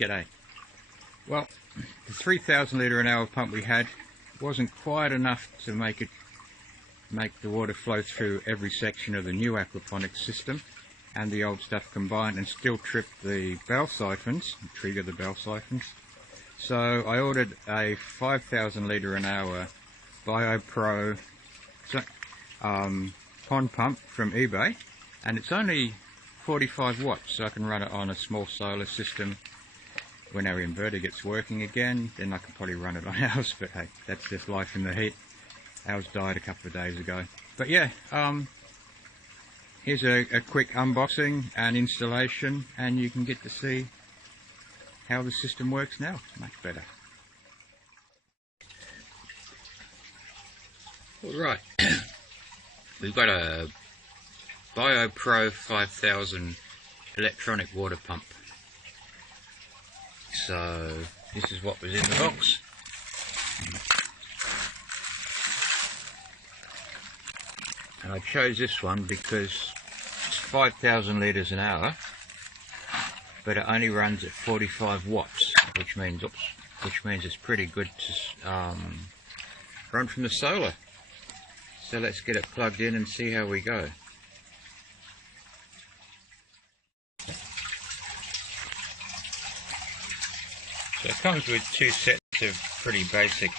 G'day. Well, the 3,000 litre an hour pump we had wasn't quite enough to make the water flow through every section of the new aquaponics system and the old stuff combined, and still trip the bell siphons, trigger the bell siphons. So I ordered a 5,000 litre an hour Biopro pond pump from eBay, and it's only 45 watts, so I can run it on a small solar system. When our inverter gets working again, then I can probably run it on ours, but hey, that's just life in the heat. Ours died a couple of days ago. But yeah, here's a quick unboxing and installation, and you can get to see how the system works now. Much better. Alright, we've got a Biopro 5000 electronic water pump. So this is what was in the box. And I chose this one because it's 5,000 litres an hour, but it only runs at 45 watts, which means it's pretty good to run from the solar. So let's get it plugged in and see how we go. So it comes with two sets of pretty basic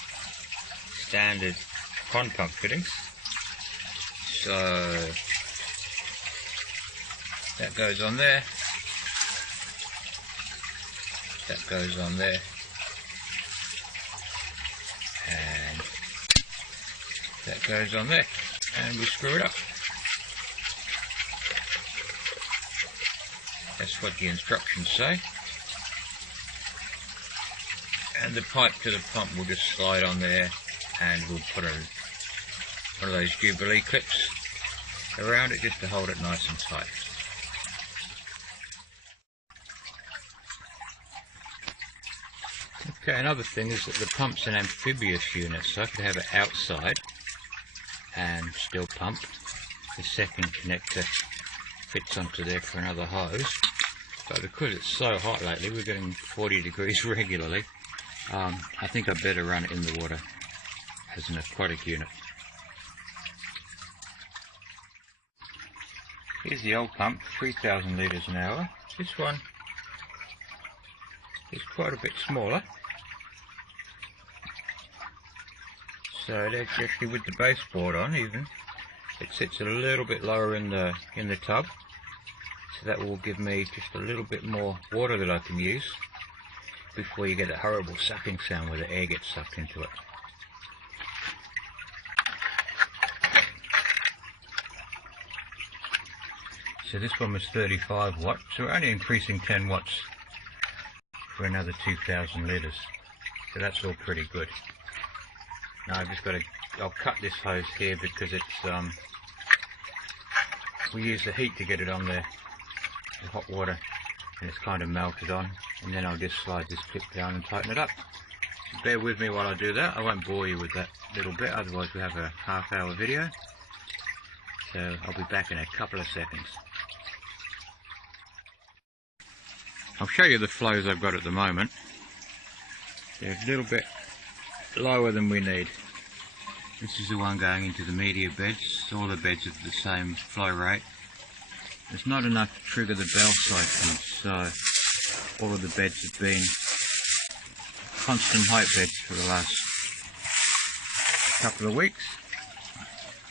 standard pond pump fittings. So that goes on there, that goes on there, and that goes on there, and we screw it up. That's what the instructions say. And the pipe to the pump will just slide on there, and we'll put one of those Jubilee clips around it just to hold it nice and tight. Okay, another thing is that the pump's an amphibious unit, so I could have it outside and still pump. The second connector fits onto there for another hose, but because it's so hot lately, we're getting 40 degrees regularly, I think I better run it in the water as an aquatic unit. Here's the old pump, 3,000 litres an hour. This one is quite a bit smaller. So that's actually with the baseboard on even. It sits a little bit lower in the tub. So that will give me just a little bit more water that I can use before you get a horrible sucking sound where the air gets sucked into it. So this one was 35 watts, so we're only increasing 10 watts for another 2,000 litres. So that's all pretty good. Now I've just got to, I'll cut this hose here because it's, we use the heat to get it on there, the hot water, and it's kind of melted on, and then I'll just slide this clip down and tighten it up. So bear with me while I do that. I won't bore you with that little bit, otherwise we'll have a half-hour video. So I'll be back in a couple of seconds. I'll show you the flows I've got at the moment. They're a little bit lower than we need. This is the one going into the media beds. All the beds are the same flow rate. There's not enough to trigger the bell siphon, so all of the beds have been constant height beds for the last couple of weeks.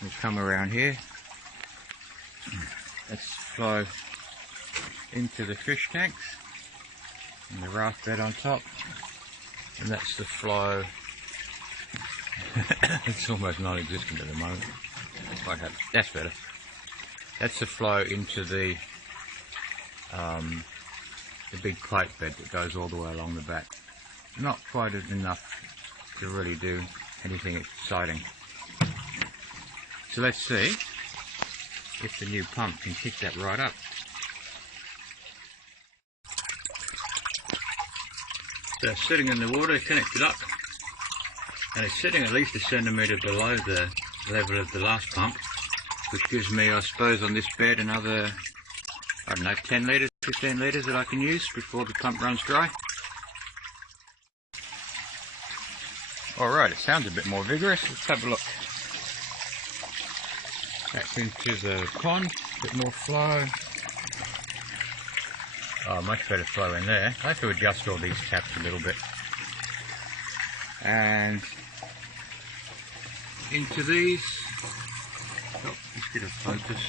We'll come around here. Let's flow into the fish tanks and the raft bed on top, and that's the flow. It's almost non-existent at the moment. That's better. That's the flow into the big plate bed that goes all the way along the back. Not quite enough to really do anything exciting. So let's see if the new pump can kick that right up. So it's sitting in the water, connected up, and it's sitting at least a centimetre below the level of the last pump, which gives me, I suppose, on this bed another, I don't know, 10 litres, 15 litres that I can use before the pump runs dry. Alright, it sounds a bit more vigorous. Let's have a look. Back into the pond, a bit more flow. Oh, much better flow in there. I have to adjust all these taps a little bit. And into these. Oh, let's get a focus.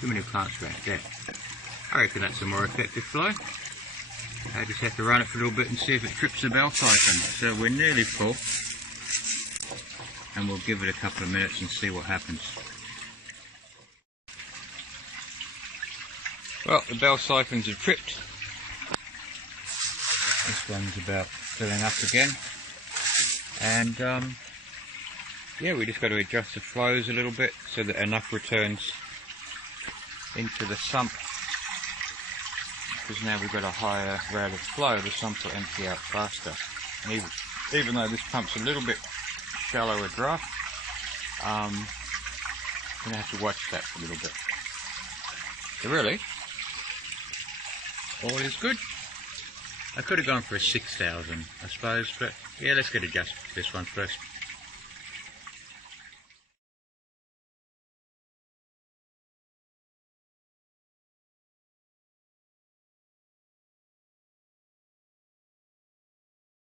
Too many plants right there. I reckon that's a more effective flow. I just have to run it for a little bit and see if it trips the bell siphon. So we're nearly full. And we'll give it a couple of minutes and see what happens. Well, the bell siphons have tripped. This one's about filling up again. And yeah, we just got to adjust the flows a little bit so that enough returns into the sump. Because now we've got a higher rate of flow, the sump will empty out faster. And even though this pump's a little bit shallower draft, I'm going to have to watch that for a little bit. So really, all is good. I could have gone for a 6,000, I suppose, but yeah, let's get adjusted for this one first.